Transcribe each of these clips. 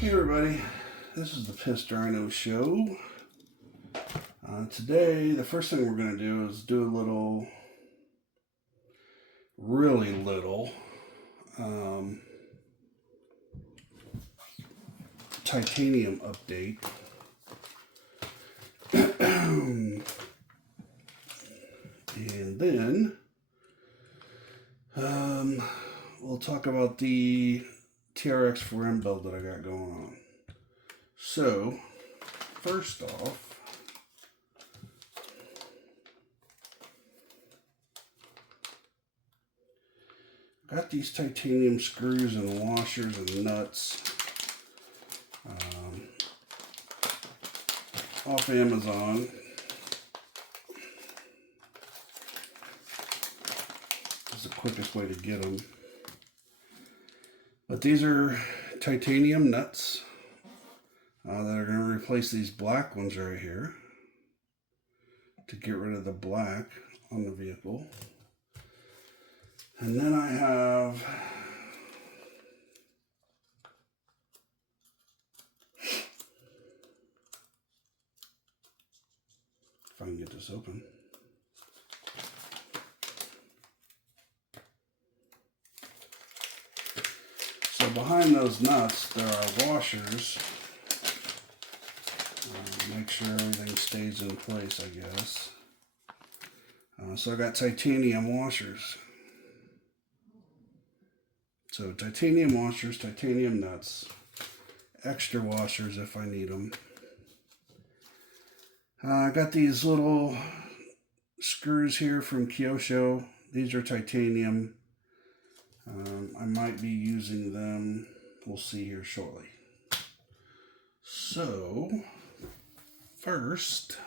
Hey everybody, this is the Pissed Rhino Show. Today, the first thing we're going to do is do a little, really little, titanium update. And then, we'll talk about the Trx4m build that I got going on. So, first off, got these titanium screws and washers and nuts off Amazon. It's the quickest way to get them. But these are titanium nuts that are going to replace these black ones right here to get rid of the black on the vehicle. And then I have if I can get this open. So behind those nuts there are washers. Make sure everything stays in place, I guess. So I got titanium washers. So titanium washers, titanium nuts, extra washers if I need them. I got these little screws here from Kyosho. These are titanium. I might be using them. We'll see here shortly. So, first,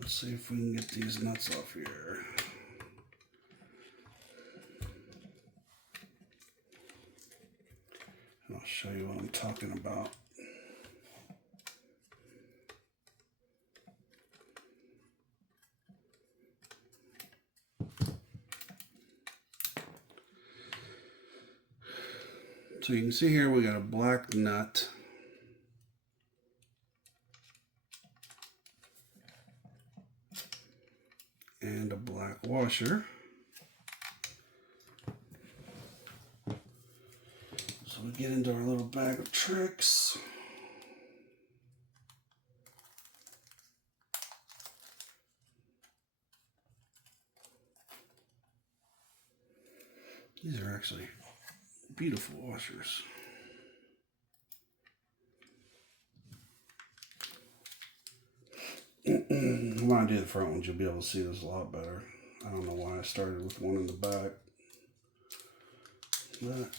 let's see if we can get these nuts off here. I'll show you what I'm talking about. So you can see here we got a black nut. And a black washer. So we get into our little bag of tricks. These are actually beautiful washers. When I do the front ones, you'll be able to see this a lot better. I don't know why I started with one in the back. But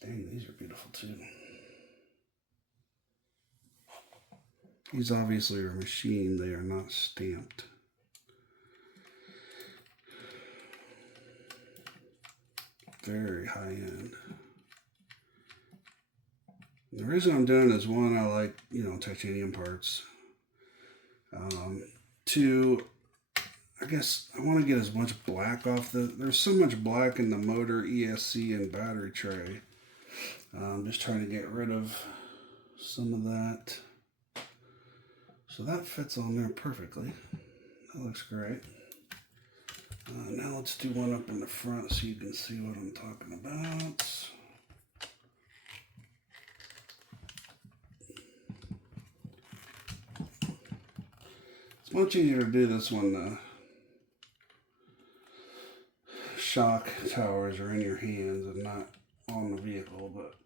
dang, these are beautiful too. These obviously are machined, they are not stamped. Very high end. The reason I'm doing this, one, I like, titanium parts. Two, I guess I want to get as much black off there's so much black in the motor, ESC, and battery tray. I'm just trying to get rid of some of that. So that fits on there perfectly. That looks great. Now let's do one up in the front so you can see what I'm talking about. It's much easier to do this when the shock towers are in your hands and not on the vehicle, but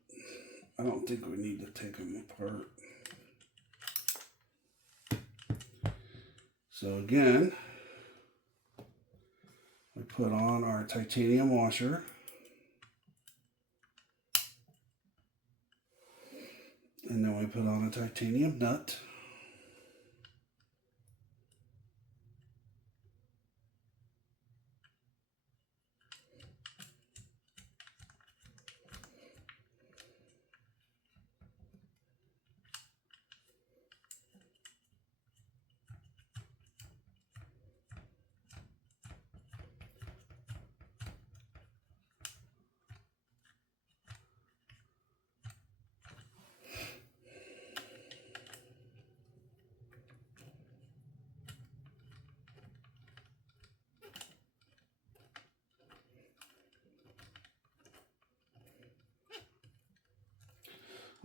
I don't think we need to take them apart. So again, we put on our titanium washer. And then we put on a titanium nut.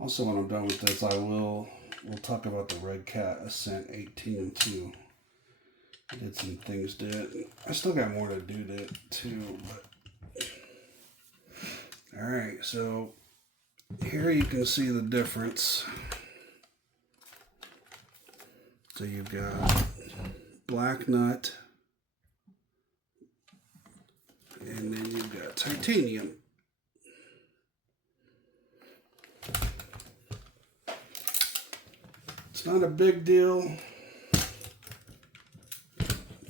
Also, when I'm done with this, we'll talk about the Redcat Ascent18 too. I did some things to it. I still got more to do to it too, but alright, so here you can see the difference. So you've got black nut, and then you've got titanium. It's not a big deal.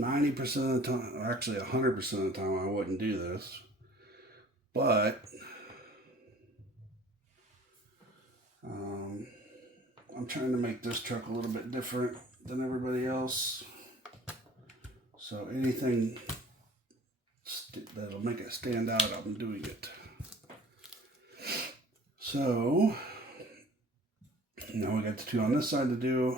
90% of the time, or actually 100% of the time, I wouldn't do this. But I'm trying to make this truck a little bit different than everybody else. So anything that'll make it stand out, I'm doing it. So now we got the two on this side to do,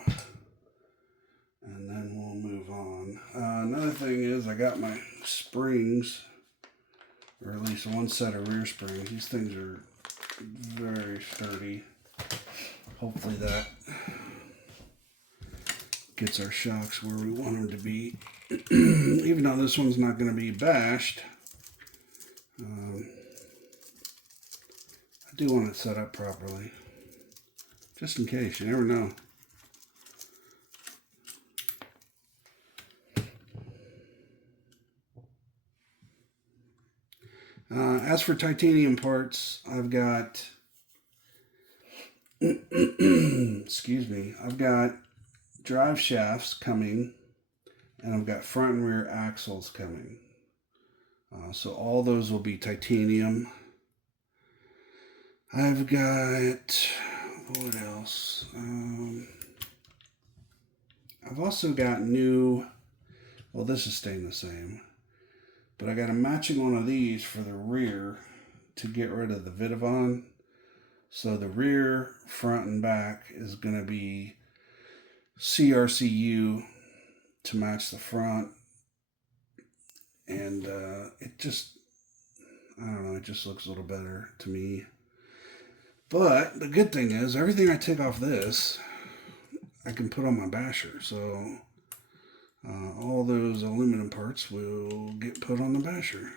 and then we'll move on. Another thing is I got my springs, or at least one set of rear springs. These things are very sturdy. Hopefully that gets our shocks where we want them to be. Even though this one's not going to be bashed, I do want it set up properly. Just in case, you never know. As for titanium parts, I've got, excuse me, I've got drive shafts coming, and I've got front and rear axles coming. So all those will be titanium. I've got, what else? I've also got new, well, this is staying the same, but I got a matching one of these for the rear to get rid of the Vidavon. So the rear, front, and back is going to be CRCU to match the front. And it just, I don't know, it just looks a little better to me. But the good thing is, everything I take off this, I can put on my basher. So all those aluminum parts will get put on the basher.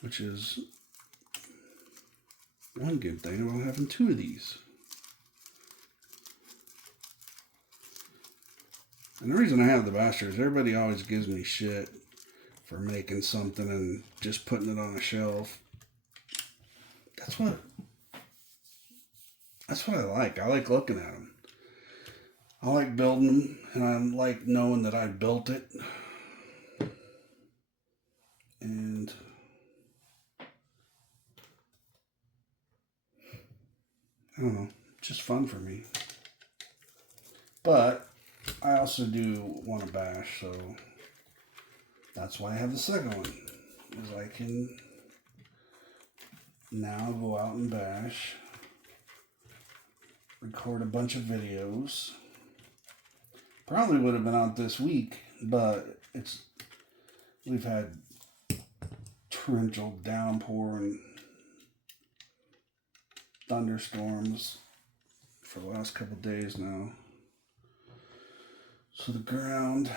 Which is one good thing about having two of these. And the reason I have the basher is everybody always gives me shit for making something and just putting it on a shelf. That's what I like. I like looking at them. I like building them, and I like knowing that I built it. And I don't know, just fun for me. But I also do want to bash, so that's why I have the second one, is I can now go out and bash, record a bunch of videos. Probably would have been out this week, but we've had torrential downpour and thunderstorms for the last couple of days now. So the ground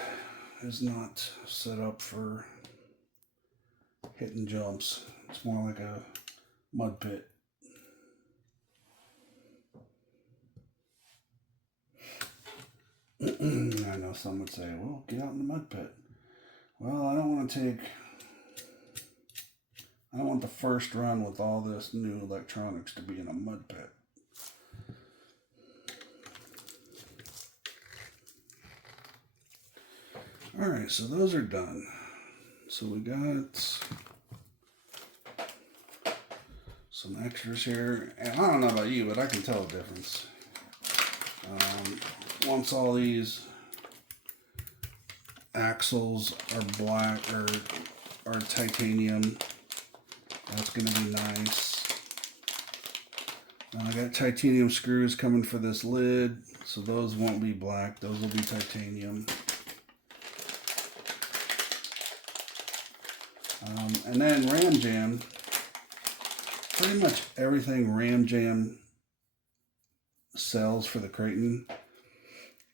is not set up for hitting jumps. It's more like a mud pit. I know some would say, well, get out in the mud pit. Well, I don't want the first run with all this new electronics to be in a mud pit. Alright, so those are done. So we got some extras here. And I don't know about you, but I can tell the difference. Once all these axles are black or are titanium, that's going to be nice. I got titanium screws coming for this lid, so those won't be black. Those will be titanium. And then Ram Jam, pretty much everything Ram Jam sells for the Kraton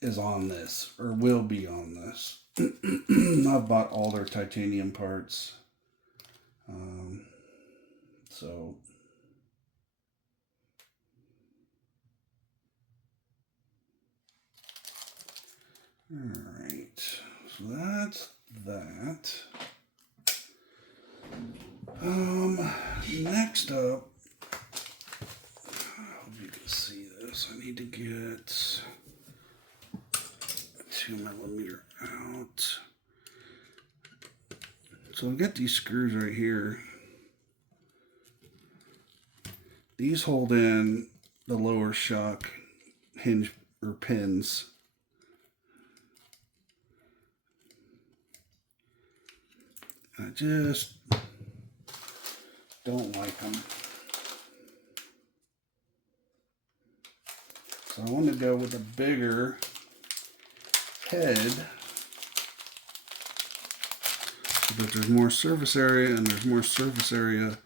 is on this, or will be on this. I've bought all their titanium parts. So alright, so that's that. Next up, I hope you can see this. I need to get a 2mm out. So I've got these screws right here. These hold in the lower shock hinge or pins. I just don't like them. So I want to go with a bigger head so that there's more surface area, and there's more surface area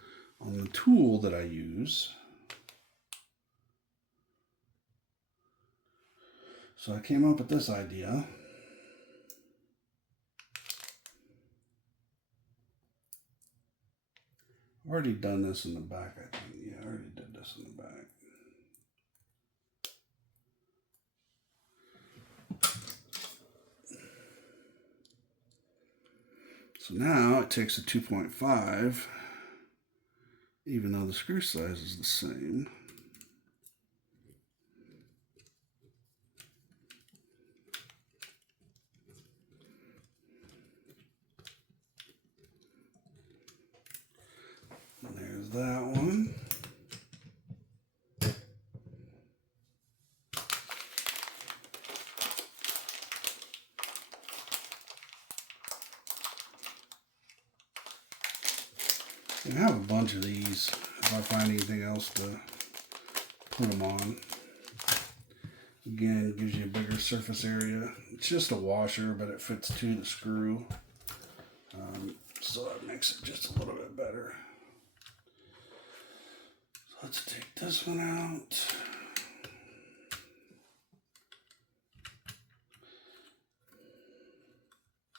on the tool that I use. So I came up with this idea. I've already done this in the back, I think. Yeah, I already did this in the back. So now it takes a 2.5, even though the screw size is the same. And there's that one. I have a bunch of these if I find anything else to put them on. Again, gives you a bigger surface area. It's just a washer, but it fits to the screw. So that makes it just a little bit better. So let's take this one out.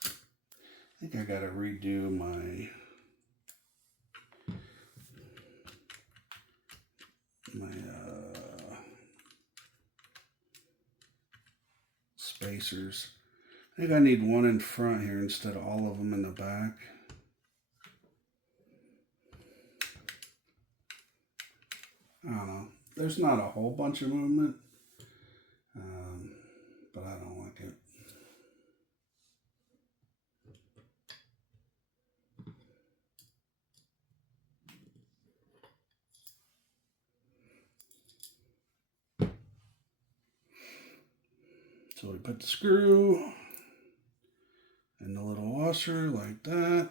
I think I gotta redo my spacers. I think I need one in front here instead of all of them in the back. I don't know. There's not a whole bunch of movement, but I don't like it. So we put the screw in the little washer like that.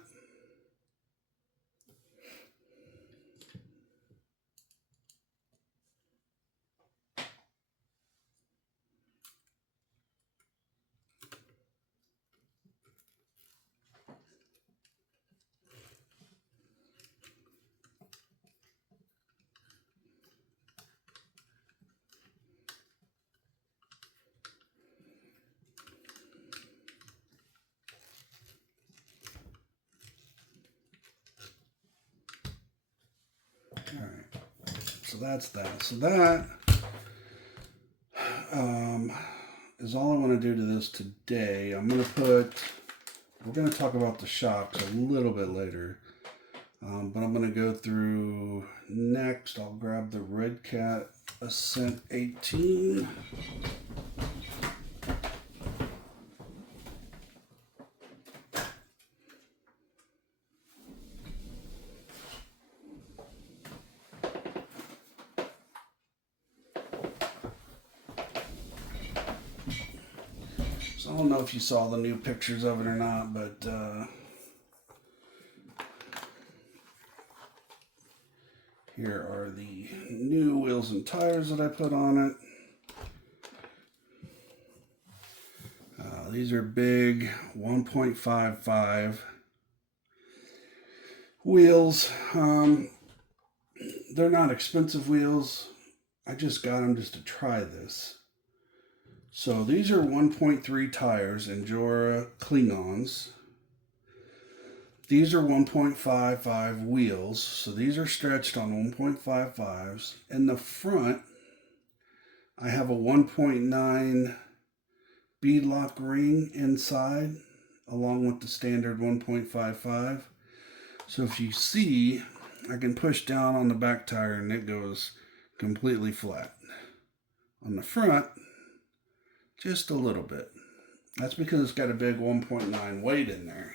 Alright, so that's that. So that is all I want to do to this today. We're going to talk about the shocks a little bit later. But I'm going to go through next. I'll grab the Redcat Ascent18. So I don't know if you saw the new pictures of it or not, but here are the new wheels and tires that I put on it. These are big 1.55. Wheels, they're not expensive wheels. I just got them just to try this. So these are 1.3 tires, Injora Klingons. These are 1.55 wheels, so these are stretched on 1.55s. In the front, I have a 1.9 beadlock ring inside, along with the standard 1.55. So if you see, I can push down on the back tire and it goes completely flat. On the front, just a little bit. That's because it's got a big 1.9 weight in there.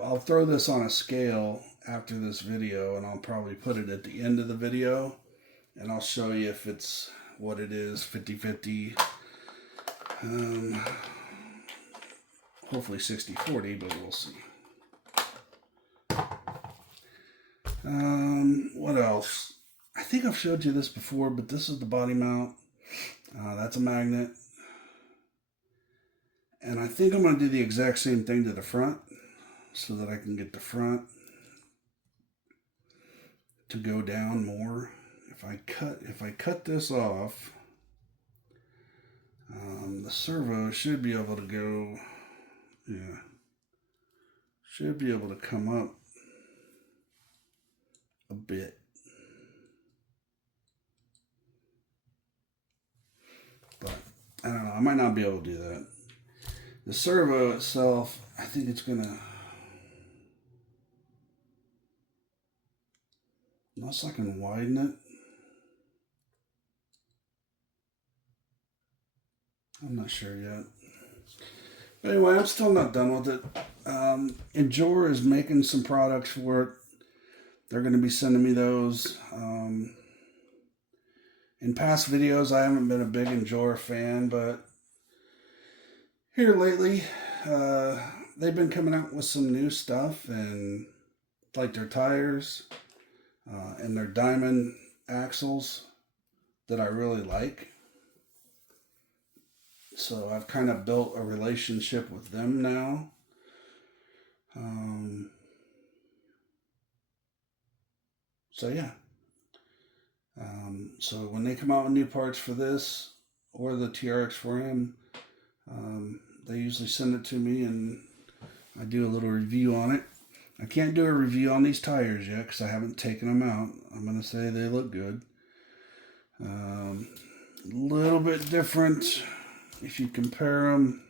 I'll throw this on a scale after this video, and I'll probably put it at the end of the video, and I'll show you if it's what it is, 50-50. Hopefully 60-40, but we'll see. What else? I think I've showed you this before, but this is the body mount. That's a magnet. And I think I'm going to do the exact same thing to the front so that I can get the front to go down more. If I cut this off, the servo should be able to go, should be able to come up a bit. But I don't know, I might not be able to do that. The servo itself, I think it's gonna, unless I can widen it. I'm not sure yet. But anyway, I'm still not done with it. Injora is making some products for it. They're going to be sending me those. In past videos, I haven't been a big Injora fan, but here lately, they've been coming out with some new stuff, and like their tires and their diamond axles that I really like. So I've kind of built a relationship with them now. So yeah. So when they come out with new parts for this or the Trx4m, they usually send it to me and I do a little review on it. I can't do a review on these tires yet because I haven't taken them out. I'm going to say they look good. A little bit different if you compare them.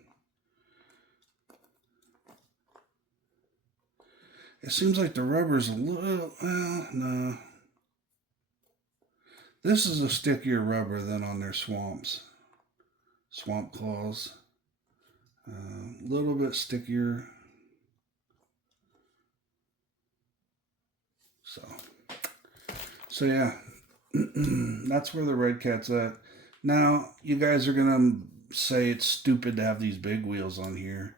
It seems like the rubber's a little, well, no. This is a stickier rubber than on their swamp claws. A little bit stickier. So yeah, that's where the Redcat's at. Now, you guys are going to say it's stupid to have these big wheels on here.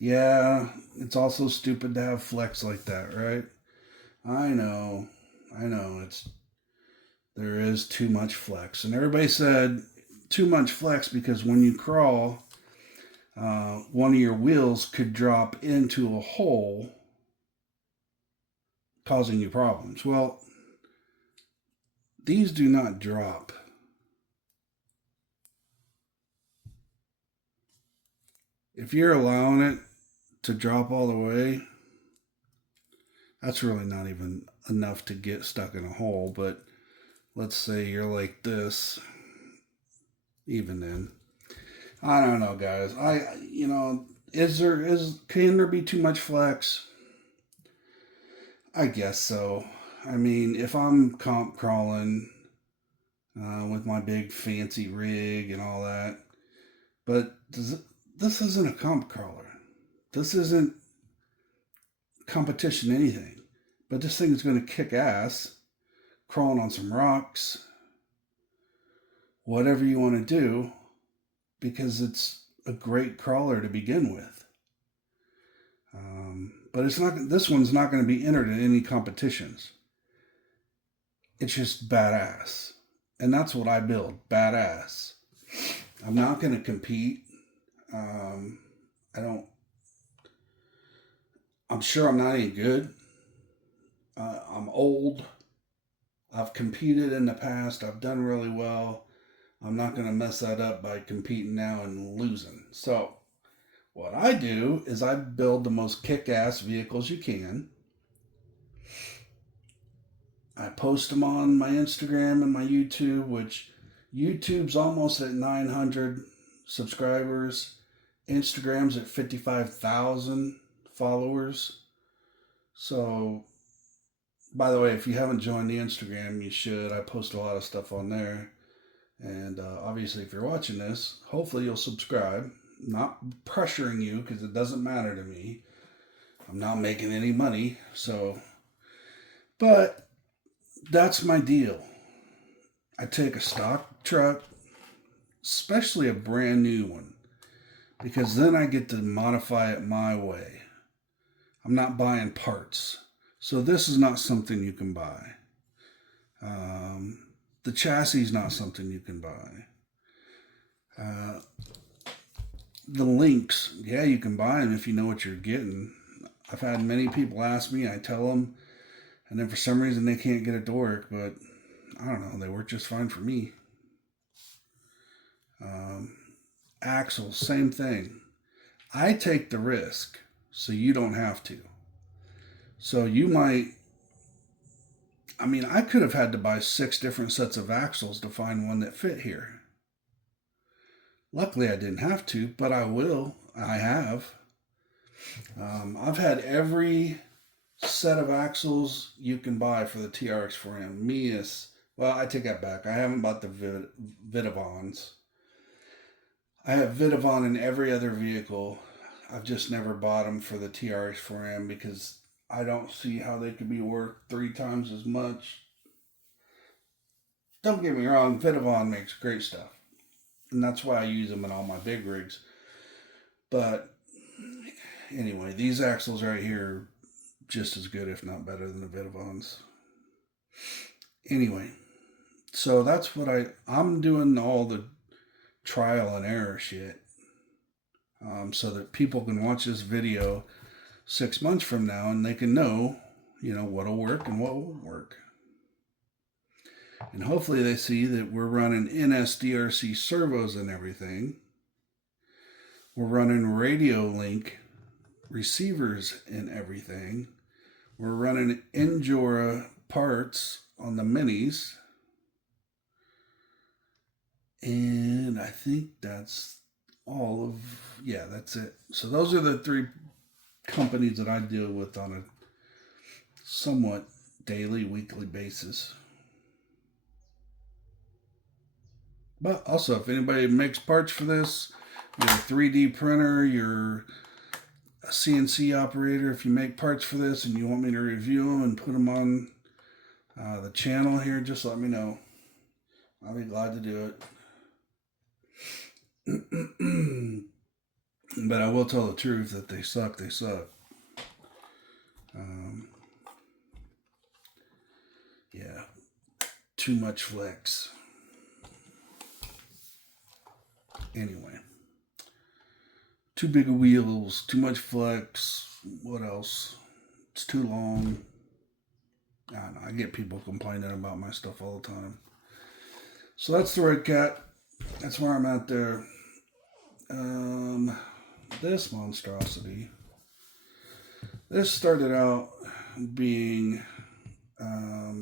Yeah, it's also stupid to have flex like that, right? I know, there is too much flex. And everybody said too much flex because when you crawl, one of your wheels could drop into a hole, causing you problems. Well, these do not drop. If you're allowing it to drop all the way, that's really not even enough to get stuck in a hole. But let's say you're like this, even then. I don't know, guys. Can there be too much flex? I guess so. I mean, if I'm comp crawling with my big fancy rig and all that, but this isn't a comp crawler. This isn't competition anything. But this thing is going to kick ass, crawling on some rocks, whatever you want to do, because it's a great crawler to begin with. But it's not. This one's not going to be entered in any competitions. It's just badass. And that's what I build, badass. I'm not going to compete. I don't I'm sure I'm not any good. I'm old. I've competed in the past. I've done really well. I'm not going to mess that up by competing now and losing. So, what I do is I build the most kick ass vehicles you can. I post them on my Instagram and my YouTube, which YouTube's almost at 900 subscribers. Instagram's at 55,000 followers. So, by the way, if you haven't joined the Instagram, you should. I post a lot of stuff on there. And obviously, if you're watching this, hopefully you'll subscribe. Not pressuring you because it doesn't matter to me. I'm not making any money. So, but that's my deal. I take a stock truck, especially a brand new one, because then I get to modify it my way. I'm not buying parts. So this is not something you can buy. The chassis is not something you can buy. The links, yeah, you can buy them if you know what you're getting. I've had many people ask me, I tell them, and then for some reason they can't get it to work, but I don't know, they work just fine for me. Axles, same thing. I take the risk, so you don't have to. So you might, I could have had to buy 6 different sets of axles to find one that fit here. Luckily, I didn't have to, but I will. I have. I've had every set of axles you can buy for the Trx4m. Well, I take that back. I haven't bought the Vidavons. I have Vidavon in every other vehicle. I've just never bought them for the Trx4m because I don't see how they could be worth 3 times as much. Don't get me wrong, Vidavon makes great stuff. And that's why I use them in all my big rigs. But anyway, these axles right here are just as good, if not better, than the Vidavons. Anyway, so that's what I'm doing all the trial and error shit. So that people can watch this video 6 months from now and they can know, what'll work and what won't work. And hopefully they see that we're running NSDRC servos and everything. We're running radio link receivers and everything. We're running Injora parts on the minis. And I think that's that's it. So those are the 3 companies that I deal with on a somewhat daily, weekly basis. But also, if anybody makes parts for this, you're a 3D printer, you're a CNC operator, if you make parts for this and you want me to review them and put them on the channel here, just let me know. I'll be glad to do it. But I will tell the truth that they suck, they suck. Yeah, too much flex. Anyway, too big of wheels, too much flex. What else? It's too long. I don't know. I get people complaining about my stuff all the time. So that's the Redcat. That's where I'm at there. This monstrosity. This started out being a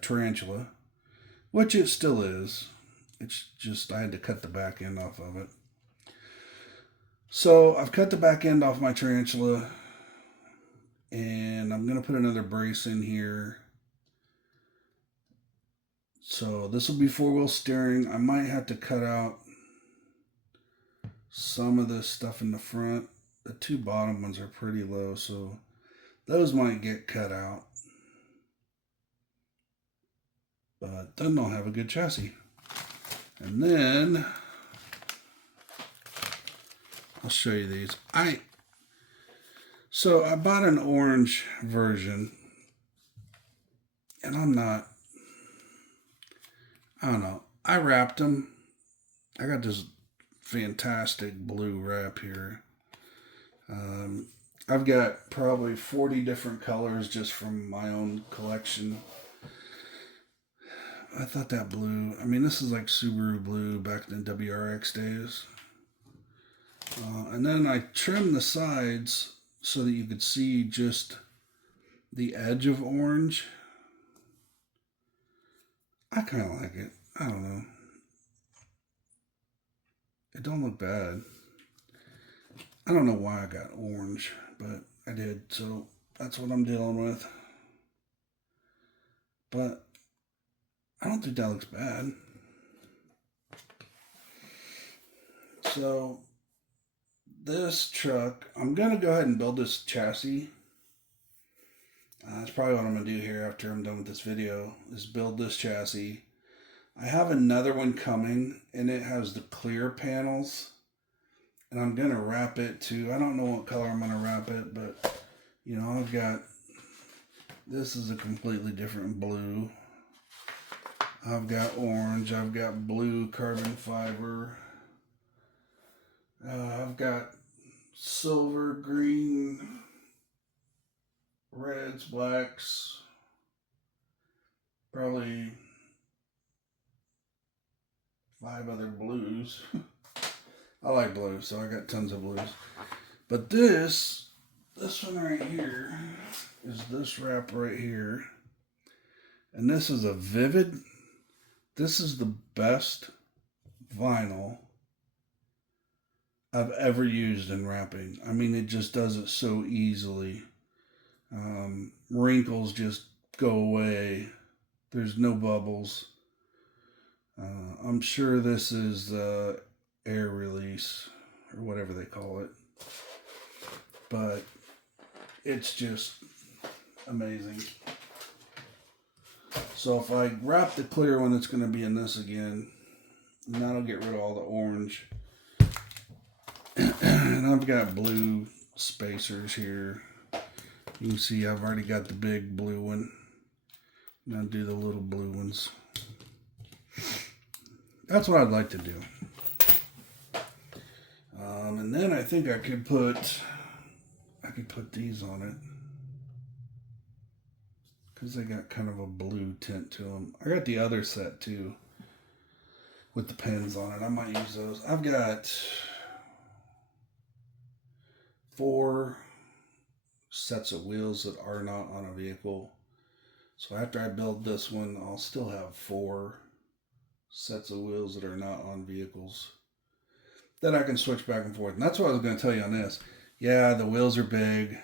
tarantula, which it still is. It's just I had to cut the back end off of it. So I've cut the back end off my tarantula, and I'm going to put another brace in here. So this will be 4-wheel steering. I might have to cut out some of this stuff in the front. The 2 bottom ones are pretty low, so those might get cut out. But then they'll have a good chassis. And then I'll show you these. So I bought an orange version, and I don't know. I wrapped them. I got this fantastic blue wrap here. I've got probably 40 different colors just from my own collection. I thought that blue, I mean, this is like Subaru blue back in the WRX days. And then I trimmed the sides so that you could see just the edge of orange. I kind of like it. I don't know. It don't look bad. I don't know why I got orange, but I did. So that's what I'm dealing with. But I don't think that looks bad. So this truck, I'm going to go ahead and build this chassis. That's probably what I'm going to do here after I'm done with this video, is build this chassis. I have another one coming, and it has the clear panels. And I'm going to wrap it too. I don't know what color I'm going to wrap it, but, you know, I've got, this is a completely different blue. I've got orange. I've got blue carbon fiber. I've got silver, green, reds, blacks, probably 5 other blues. I like blue, so I got tons of blues. But this one right here is this wrap right here. And this is a Vivid. This is the best vinyl I've ever used in wrapping. I mean, it just does it so easily. Wrinkles just go away. There's no bubbles. I'm sure this is air release or whatever they call it. But it's just amazing. So if I wrap the clear one, it's going to be in this again. And that'll get rid of all the orange. And I've got blue spacers here. You can see I've already got the big blue one. Now do the little blue ones. That's what I'd like to do. And then I think I could put these on it, because they got kind of a blue tint to them. I got the other set too with the pins on it. I might use those. I've got 4 sets of wheels that are not on a vehicle. So after I build this one, I'll still have 4 sets of wheels that are not on vehicles that I can switch back and forth. And that's what I was going to tell you on this. Yeah, the wheels are big.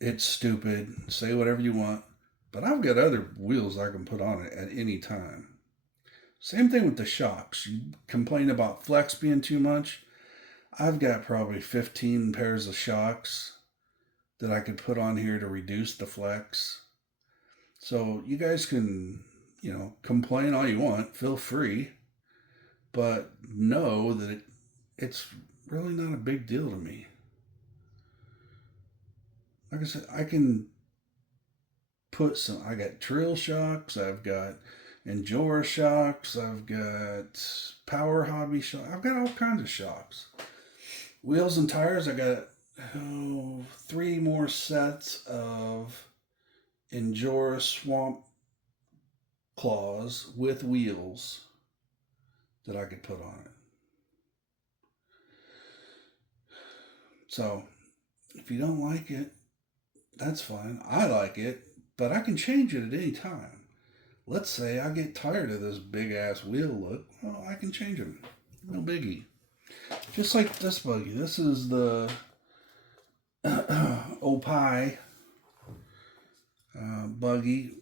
It's stupid. Say whatever you want. But I've got other wheels I can put on it at any time. Same thing with the shocks. You complain about flex being too much. I've got probably 15 pairs of shocks that I could put on here to reduce the flex. So you guys can, you know, complain all you want. Feel free. But know that it's really not a big deal to me. Like I said, I can put some, I got Trill shocks, I've got Injora shocks, I've got Power Hobby shocks, I've got all kinds of shocks. Wheels and tires, I got 3 more sets of Injora Swamp Claws with wheels that I could put on it. So, if you don't like it, that's fine. I like it, but I can change it at any time. Let's say I get tired of this big ass wheel look. Well, I can change them. No biggie. Just like this buggy. This is the Opie buggy.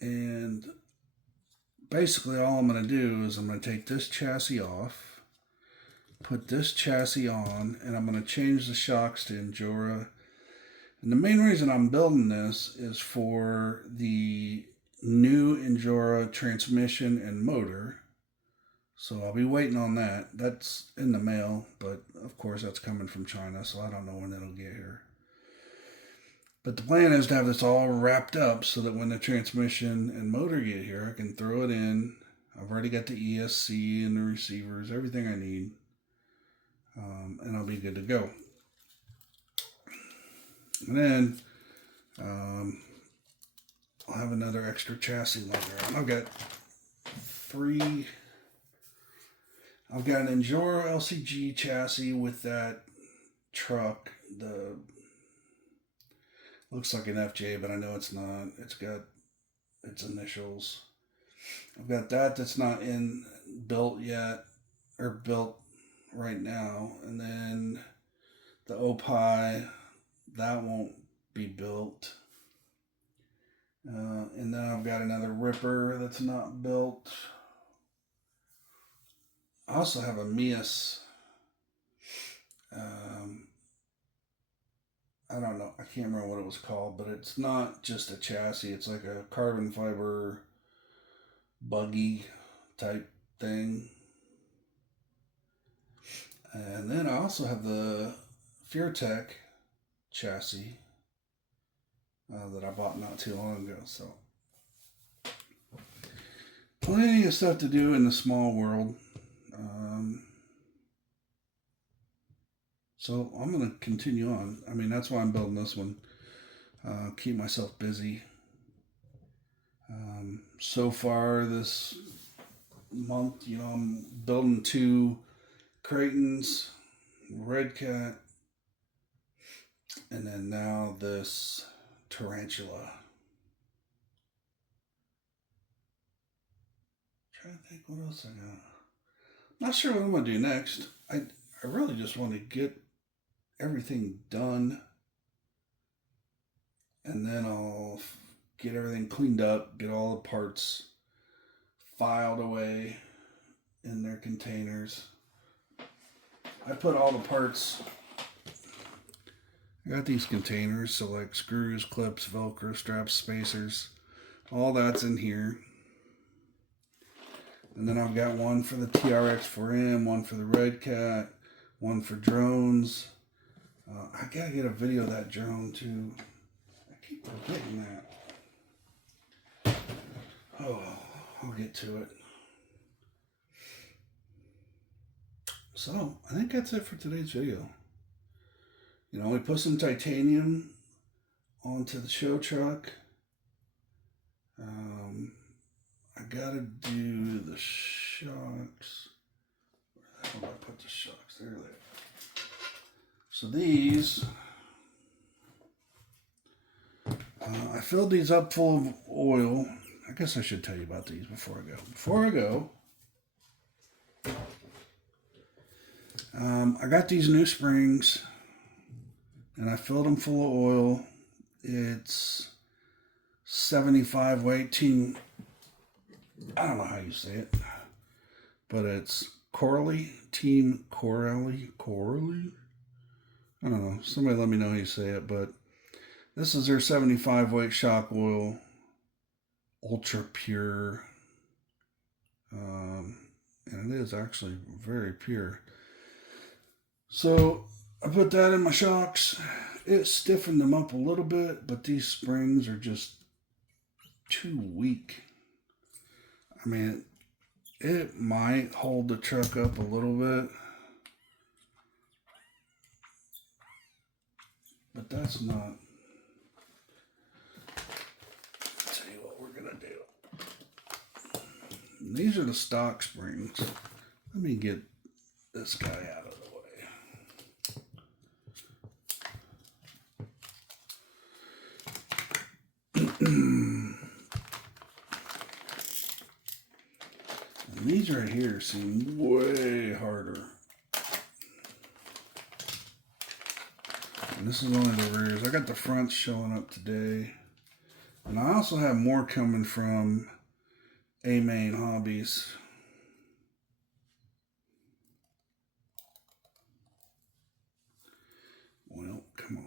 And basically all I'm going to do is I'm going to take this chassis off, put this chassis on, and I'm going to change the shocks to Injora. And the main reason I'm building this is for the new Injora transmission and motor. So I'll be waiting on that. That's in the mail, but of course that's coming from China, so I don't know when it'll get here. But the plan is to have this all wrapped up so that when the transmission and motor get here, I can throw it in. I've already got the ESC and the receivers, everything I need. and I'll be good to go. And then I'll have another extra chassis laying around. I've got an Injora LCG chassis with that truck. Looks like an FJ, but I know it's not. It's got its initials. I've got that's not built yet, or built right now. And then the Opie, that won't be built. And then I've got another Ripper that's not built. I also have a Mias. I don't know. I can't remember what it was called, but it's not just a chassis. It's like a carbon fiber buggy type thing. And then I also have the FearTech chassis that I bought not too long ago. So plenty of stuff to do in the small world. So I'm going to continue on. I mean, that's why I'm building this one. Keep myself busy. So far this month, I'm building 2 Kratons, Redcat, and then now this Tarantula. Trying to think what else I got. Not sure what I'm going to do next. I really just want to get everything done, and then I'll get everything cleaned up, get all the parts filed away in their containers. I put all the parts, I got these containers, so like screws, clips, Velcro straps, spacers, all that's in here. And then I've got one for the Trx4m, one for the Redcat, one for drones. I gotta get a video of that drone too. I keep forgetting that. Oh, I'll get to it. So, I think that's it for today's video. We put some titanium onto the show truck. I gotta do the shocks. Where the hell did I put the shocks? There they are. So these, I filled these up full of oil. I guess I should tell you about these before I go. I got these new springs, and I filled them full of oil. It's 75 weight team. I don't know how you say it, but it's Team Corelli. I don't know. Somebody let me know how you say it, but this is their 75 weight shock oil, ultra pure, and it is actually very pure. So I put that in my shocks. It stiffened them up a little bit, but these springs are just too weak. I mean, it might hold the truck up a little bit, but that's not. I'll tell you what we're gonna do. These are the stock springs. Let me get this guy out of the way. And these right here seem way harder. And this is only the rears. I got the fronts showing up today. And I also have more coming from A-Main Hobbies. Well, come on.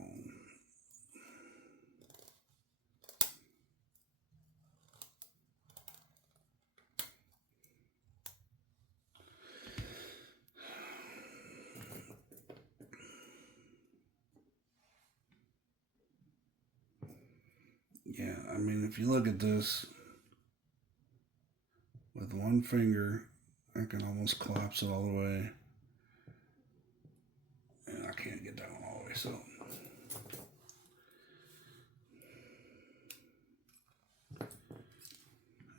Yeah, I mean, if you look at this, with one finger, I can almost collapse it all the way. so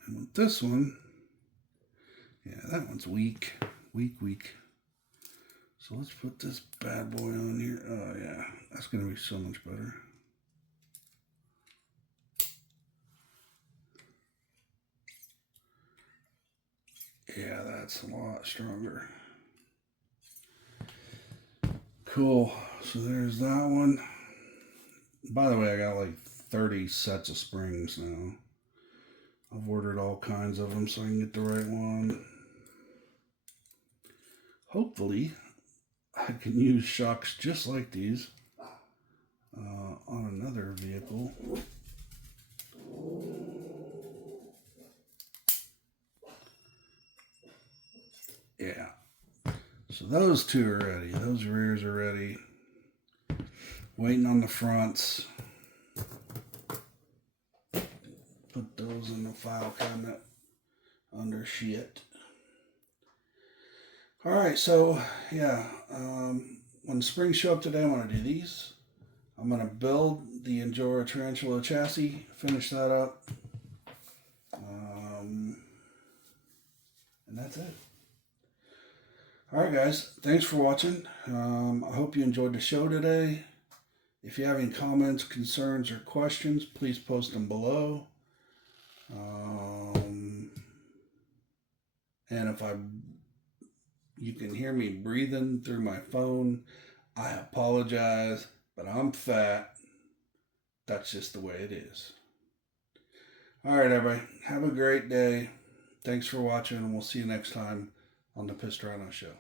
and with this one, yeah, that one's weak. So let's put this bad boy on here. Oh yeah, that's gonna be so much better. Yeah, that's a lot stronger. Cool, so there's that one. By the way, I got like 30 sets of springs now. I've ordered all kinds of them so I can get the right one. Hopefully, I can use shocks just like these on another vehicle. Yeah. So those two are ready. Those rears are ready. Waiting on the fronts. Put those in the file cabinet under shit. Alright, so yeah, when the springs show up today, I'm going to do these. I'm going to build the Injora Tarantula chassis, finish that up. And that's it. Alright guys, thanks for watching. I hope you enjoyed the show today. If you have any comments, concerns, or questions, please post them below. And if you can hear me breathing through my phone, I apologize, but I'm fat. That's just the way it is. Alright everybody, have a great day. Thanks for watching, and we'll see you next time on the Pastrano Show.